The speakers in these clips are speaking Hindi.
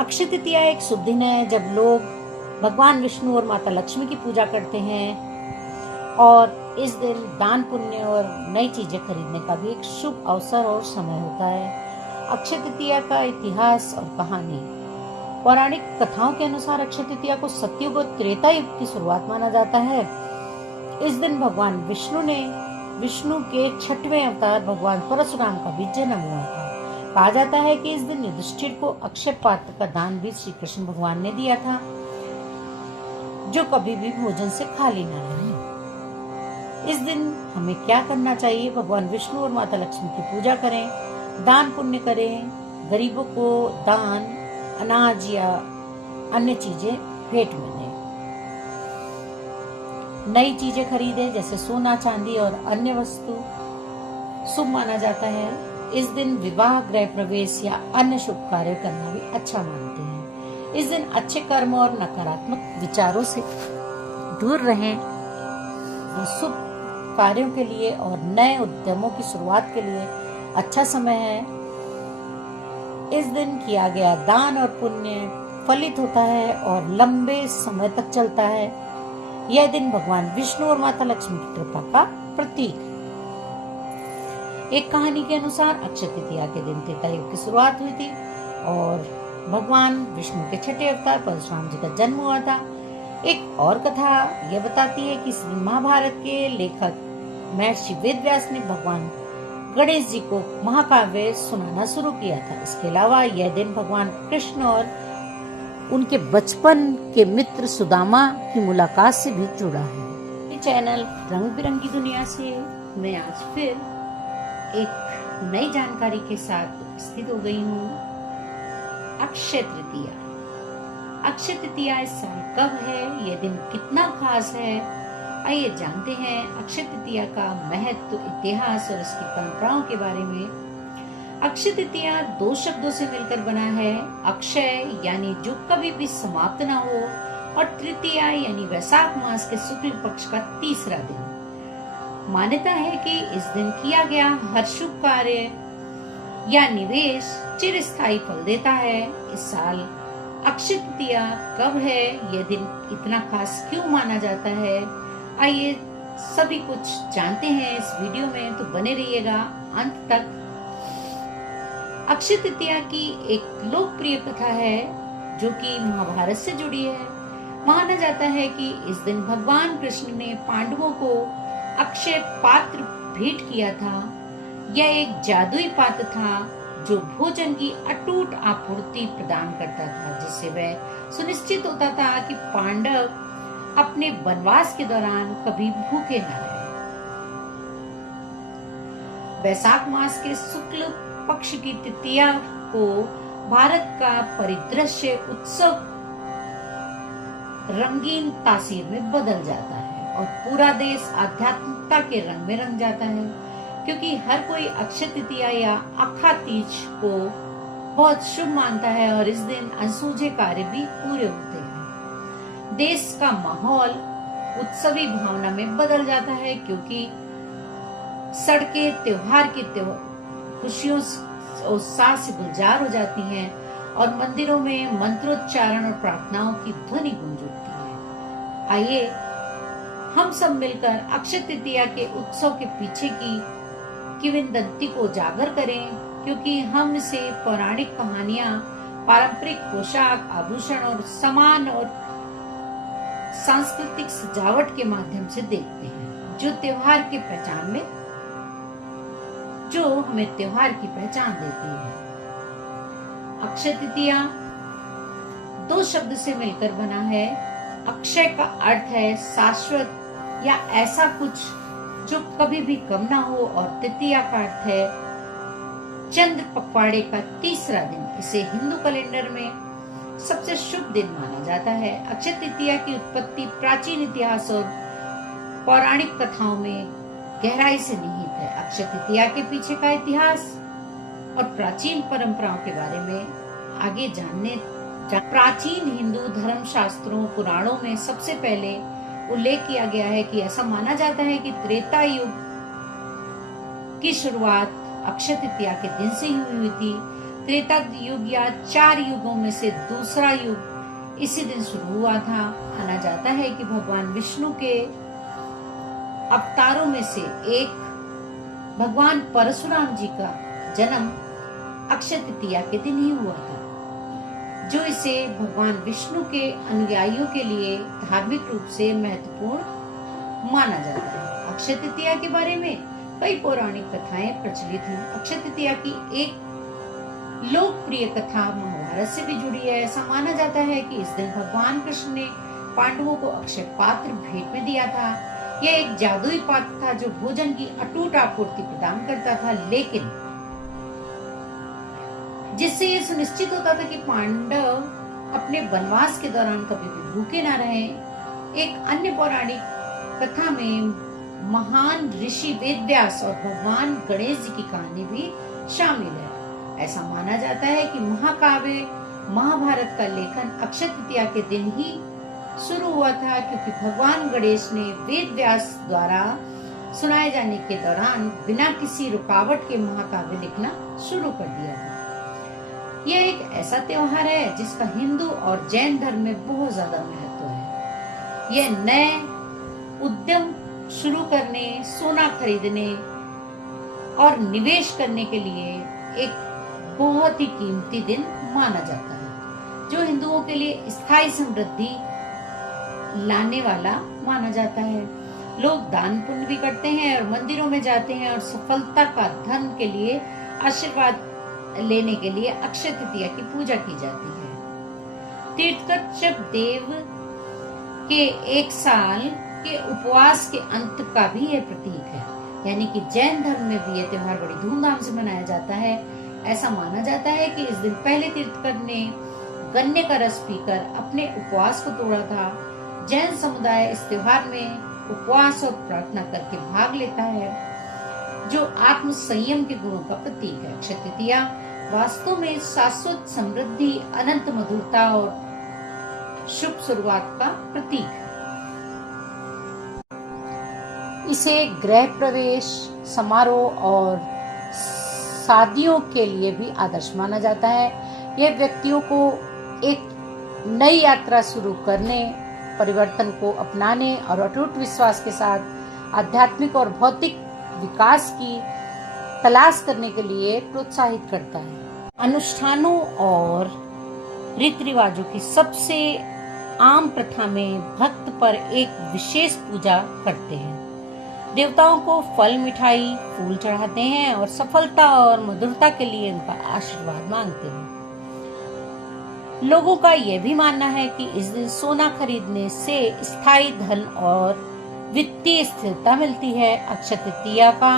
अक्षय तृतीया एक शुभ दिन है जब लोग भगवान विष्णु और माता लक्ष्मी की पूजा करते हैं और इस दिन दान पुण्य और नई चीजें खरीदने का भी एक शुभ अवसर और समय होता है। अक्षय तृतीया का इतिहास और कहानी। पौराणिक कथाओं के अनुसार अक्षय तृतीया को सतयुग और त्रेता युग की शुरुआत माना जाता है। इस दिन भगवान विष्णु के 6वें अवतार भगवान परशुराम का भी जन्म हुआ था। कहा जाता है कि इस दिन युधिष्ठिर को अक्षय पात्र का दान भी श्री कृष्ण भगवान ने दिया था, जो कभी भी भोजन से खाली न रहे। इस दिन हमें क्या करना चाहिए? भगवान विष्णु और माता लक्ष्मी की पूजा करें, दान पुण्य करें, गरीबों को दान, अनाज या अन्य चीजें भेंट में दें, नई चीजें खरीदें जैसे सोना चांदी और अन्य वस्तु शुभ माना जाता है। इस दिन विवाह, गृह प्रवेश या अन्य शुभ कार्य करना भी अच्छा मानते हैं। इस दिन अच्छे कर्म और नकारात्मक विचारों से दूर रहें। शुभ कार्यों के लिए और नए उद्यमों की शुरुआत के लिए अच्छा समय है। इस दिन किया गया दान और पुण्य फलित होता है और लंबे समय तक चलता है। यह दिन भगवान विष्णु और माता लक्ष्मी की कृपा का प्रतीक है। एक कहानी के अनुसार अक्षय तृतीया के दिन त्रेता युग की शुरुआत हुई थी और भगवान विष्णु के 6वें अवतार परशुराम जी का जन्म हुआ था। एक और कथा यह बताती है कि श्री महाभारत के लेखक महर्षि वेदव्यास ने भगवान गणेश जी को महाकाव्य सुनाना शुरू किया था। इसके अलावा यह दिन भगवान कृष्ण और उनके बचपन के मित्र सुदामा की मुलाकात से भी जुड़ा है। ये चैनल रंग बिरंगी दुनिया से मैं आज फिर एक नई जानकारी के साथ उपस्थित हो गई हूँ। अक्षय तृतीया। अक्षय तृतीया इस साल कब है? यह दिन कितना खास है? आइए जानते हैं अक्षय तृतीया का महत्व, इतिहास और इसकी परंपराओं के बारे में। अक्षय तृतीया 2 शब्दों से मिलकर बना है। अक्षय यानी जो कभी भी समाप्त ना हो और तृतीया यानी वैशाख मास के शुक्ल पक्ष का तीसरा दिन। मान्यता है कि इस दिन किया गया हर शुभ कार्य या निवेश चिरस्थायी फल देता है। इस साल अक्षय तृतीया कब है? यह दिन इतना खास क्यों माना जाता है? आइए सभी कुछ जानते हैं इस वीडियो में, तो बने रहिएगा अंत तक। अक्षय तृतीया की एक लोकप्रिय कथा है जो कि महाभारत से जुड़ी है। माना जाता है कि इस दिन भगवान कृष्ण ने पांडवों को अक्षय पात्र भेंट किया था। यह एक जादुई पात्र था जो भोजन की अटूट आपूर्ति प्रदान करता था, जिससे वह सुनिश्चित होता था कि पांडव अपने वनवास के दौरान कभी भूखे न रहे। वैशाख मास के शुक्ल पक्ष की तृतीया को भारत का परिदृश्य उत्सव रंगीन तासीर में बदल जाता है और पूरा देश आध्यात्मिकता के रंग में रंग जाता है, क्योंकि हर कोई अक्षय तृतीया या अखा तीज को बहुत शुभ मानता है और इस दिन अनसूझे कार्य भी पूरे होते हैं। देश का माहौल उत्सवी भावना में बदल जाता है, क्योंकि सड़कें त्योहार की खुशियों उत्साह से गुलजार हो जाती हैं और मंदिरों में मंत्रोच्चारण और प्रार्थनाओं की ध्वनि गूंज उठती है। आइए हम सब मिलकर अक्षय तृतीया के उत्सव के पीछे की किंवदंती को उजागर करें, क्योंकि हम इसे पौराणिक कहानियां, पारंपरिक पोशाक, आभूषण और सामान और सांस्कृतिक सजावट के माध्यम से देखते हैं, जो हमें त्योहार की पहचान देती है। अक्षय तृतीया 2 शब्द से मिलकर बना है। अक्षय का अर्थ है शाश्वत या ऐसा कुछ जो कभी भी कम ना हो, और तृतीया का अर्थ है चंद्र पखवाड़े का तीसरा दिन। इसे हिंदू कैलेंडर में सबसे शुभ दिन माना जाता है। अक्षय तृतीया की उत्पत्ति प्राचीन इतिहास और पौराणिक कथाओं में गहराई से निहित है। अक्षय तृतीया के पीछे का इतिहास और प्राचीन परंपराओं के बारे में आगे जानने। प्राचीन हिंदू धर्म शास्त्रों, पुराणों में सबसे पहले उल्लेख किया गया है कि ऐसा माना जाता है कि त्रेता युग की शुरुआत अक्षय तृतीया के दिन से ही हुई थी। त्रेता युग या 4 युगों में से दूसरा युग इसी दिन शुरू हुआ था। माना जाता है कि भगवान विष्णु के अवतारों में से एक भगवान परशुराम जी का जन्म अक्षय तृतीया के दिन ही हुआ था, जो इसे भगवान विष्णु के अनुयायियों के लिए धार्मिक रूप से महत्वपूर्ण माना जाता है। अक्षय तृतीया के बारे में कई पौराणिक कथाएं प्रचलित हैं। अक्षय तृतीया की एक लोकप्रिय कथा महाभारत से भी जुड़ी है। ऐसा माना जाता है कि इस दिन भगवान कृष्ण ने पांडवों को अक्षय पात्र भेंट में दिया था। यह एक जादुई पात्र था जो भोजन की अटूट आपूर्ति प्रदान करता था, लेकिन जिससे यह सुनिश्चित होता था कि पांडव अपने वनवास के दौरान कभी भी भूखे न रहें। एक अन्य पौराणिक कथा में महान ऋषि वेदव्यास और भगवान गणेश जी की कहानी भी शामिल है। ऐसा माना जाता है कि महाकाव्य महाभारत का लेखन अक्षय तृतीया के दिन ही शुरू हुआ था, क्योंकि भगवान गणेश ने वेदव्यास द्वारा सुनाए जाने के दौरान बिना किसी रुकावट के महाकाव्य लिखना शुरू कर दिया था। यह एक ऐसा त्योहार है जिसका हिंदू और जैन धर्म में बहुत ज्यादा महत्व है। यह नए उद्यम शुरू करने, सोना खरीदने और निवेश करने के लिए एक बहुत ही कीमती दिन माना जाता है, जो हिंदुओं के लिए स्थायी समृद्धि लाने वाला माना जाता है। लोग दान पुण्य भी करते हैं और मंदिरों में जाते हैं और सफलता का धन के लिए आशीर्वाद लेने के लिए अक्षय तृतीया की पूजा की जाती है। तीर्थंकर देव के एक साल के उपवास के अंत का भी यह प्रतीक है, यानी कि जैन धर्म में भी यह त्योहार बड़ी धूमधाम से मनाया जाता है। ऐसा माना जाता है कि इस दिन पहले तीर्थंकर ने गन्ने का रस पीकर अपने उपवास को तोड़ा था। जैन समुदाय इस त्योहार में उपवास और प्रार्थना करके भाग लेता है, जो आत्म संयम के गुणों का प्रतीक है। अक्षय तृतीया वास्तव में शाश्वत समृद्धि, अनंत मधुरता और शुभ शुरुआत का प्रतीक है। इसे गृह प्रवेश समारोह और शादियों के लिए भी आदर्श माना जाता है। यह व्यक्तियों को एक नई यात्रा शुरू करने, परिवर्तन को अपनाने और अटूट विश्वास के साथ आध्यात्मिक और भौतिक विकास की तलाश करने के लिए प्रोत्साहित करता है। अनुष्ठानों और रीति रिवाजों की सबसे आम प्रथा में भक्त पर एक विशेष पूजा करते हैं। देवताओं को फल, मिठाई, फूल चढ़ाते हैं और सफलता और मधुरता के लिए उनका आशीर्वाद मांगते हैं। लोगों का यह भी मानना है कि इस दिन सोना खरीदने से स्थायी धन और वित्तीय स्थिरता मिलती है। अक्षय तृतीया का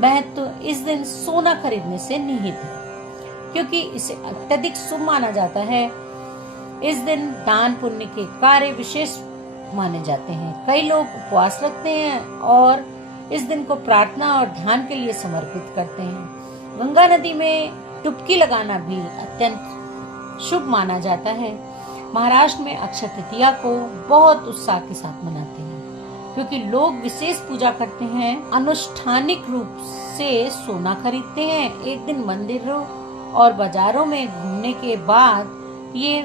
महत्व इस दिन सोना खरीदने से निहित है, क्योंकि इसे अत्यधिक शुभ माना जाता है। इस दिन दान पुण्य के कार्य विशेष माने जाते हैं। कई लोग उपवास रखते हैं और इस दिन को प्रार्थना और ध्यान के लिए समर्पित करते हैं। गंगा नदी में डुबकी लगाना भी अत्यंत शुभ माना जाता है। महाराष्ट्र में अक्षय तृतीया को बहुत उत्साह के साथ मनाते हैं, क्योंकि लोग विशेष पूजा करते हैं, अनुष्ठानिक रूप से सोना खरीदते हैं। एक दिन मंदिरों और बाजारों में घूमने के बाद ये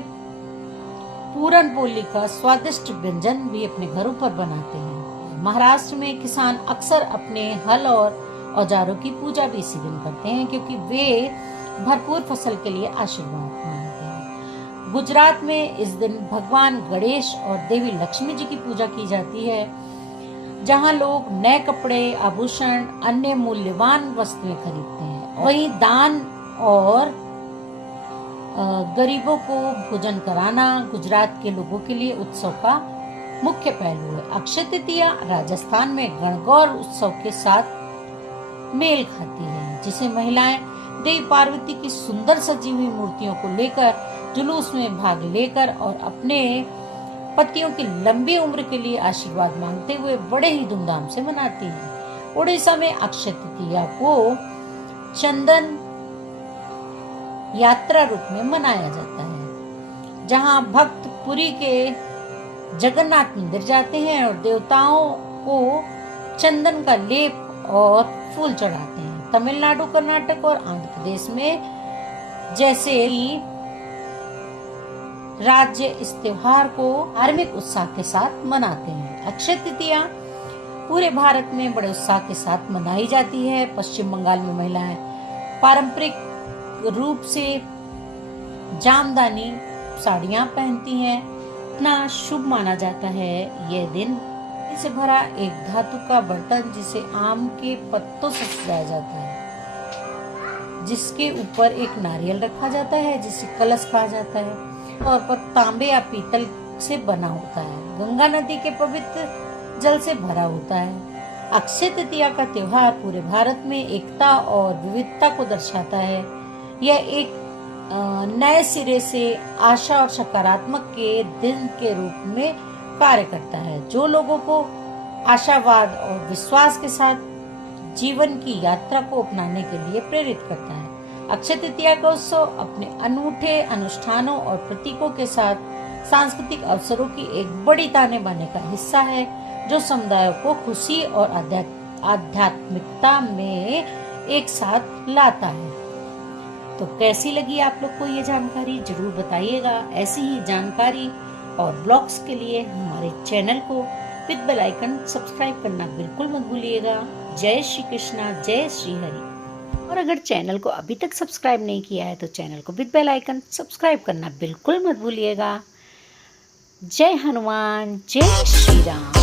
पूरन पोली का स्वादिष्ट व्यंजन भी अपने घरों पर बनाते हैं। महाराष्ट्र में किसान अक्सर अपने हल और औजारों की पूजा भी इसी दिन करते हैं, क्योंकि वे भरपूर फसल के लिए आशीर्वाद मांगते हैं। गुजरात में इस दिन भगवान गणेश और देवी लक्ष्मी जी की पूजा की जाती है, जहां लोग नए कपड़े, आभूषण, अन्य मूल्यवान वस्तुएं खरीदते हैं। वहीं दान और गरीबों को भोजन कराना गुजरात के लोगों के लिए उत्सव का मुख्य पहलू है। अक्षय तृतीया राजस्थान में गणगौर उत्सव के साथ मेल खाती है, जिसे महिलाएं देवी पार्वती की सुंदर सजी हुई मूर्तियों को लेकर जुलूस में भाग लेकर और अपने पतियों की लंबी उम्र के लिए आशीर्वाद मांगते हुए बड़े ही धूमधाम से मनाती हैं। उड़ीसा में अक्षय तृतीया को चंदन यात्रा रूप में मनाया जाता है, जहां भक्त पुरी के जगन्नाथ मंदिर जाते हैं और देवताओं को चंदन का लेप और फूल चढ़ाते हैं। तमिलनाडु, कर्नाटक और आंध्र प्रदेश में जैसे कि राज्य इस त्योहार को धार्मिक उत्साह के साथ मनाते हैं। अक्षय तृतीया पूरे भारत में बड़े उत्साह के साथ मनाई जाती है। पश्चिम बंगाल में महिलाएं पारंपरिक रूप से जामदानी साड़ियां पहनती हैं। इतना शुभ माना जाता है यह दिन से भरा एक धातु का बर्तन जिसे आम के पत्तों से सजाया जाता है, जिसके ऊपर एक नारियल रखा जाता है जिसे कलश कहा जाता है, और पर तांबे या पीतल से बना होता है। गंगा नदी के पवित्र जल से भरा होता है। अक्षय तृतीया का त्योहार पूरे भारत में एकता और विविधता को दर्शाता है। यह एक नए सिरे से आशा और सकारात्मक के दिन के रूप में कार्य करता है, जो लोगों को आशावाद और विश्वास के साथ जीवन की यात्रा को अपनाने के लिए प्रेरित करता है। अक्षय तृतीया का उत्सव अपने अनूठे अनुष्ठानों और प्रतीकों के साथ सांस्कृतिक अवसरों की एक बड़ी ताने बाने का हिस्सा है, जो समुदायों को खुशी और आध्यात्मिकता में एक साथ लाता है। तो कैसी लगी आप लोग को ये जानकारी, जरूर बताइएगा। ऐसी ही जानकारी और ब्लॉग्स के लिए हमारे चैनल को विद बेल आइकन सब्सक्राइब करना बिल्कुल मत भूलिएगा। जय श्री कृष्णा, जय श्री हरि। और अगर चैनल को अभी तक सब्सक्राइब नहीं किया है तो चैनल को विद बेल आइकन सब्सक्राइब करना बिल्कुल मत भूलिएगा। जय हनुमान, जय श्री राम।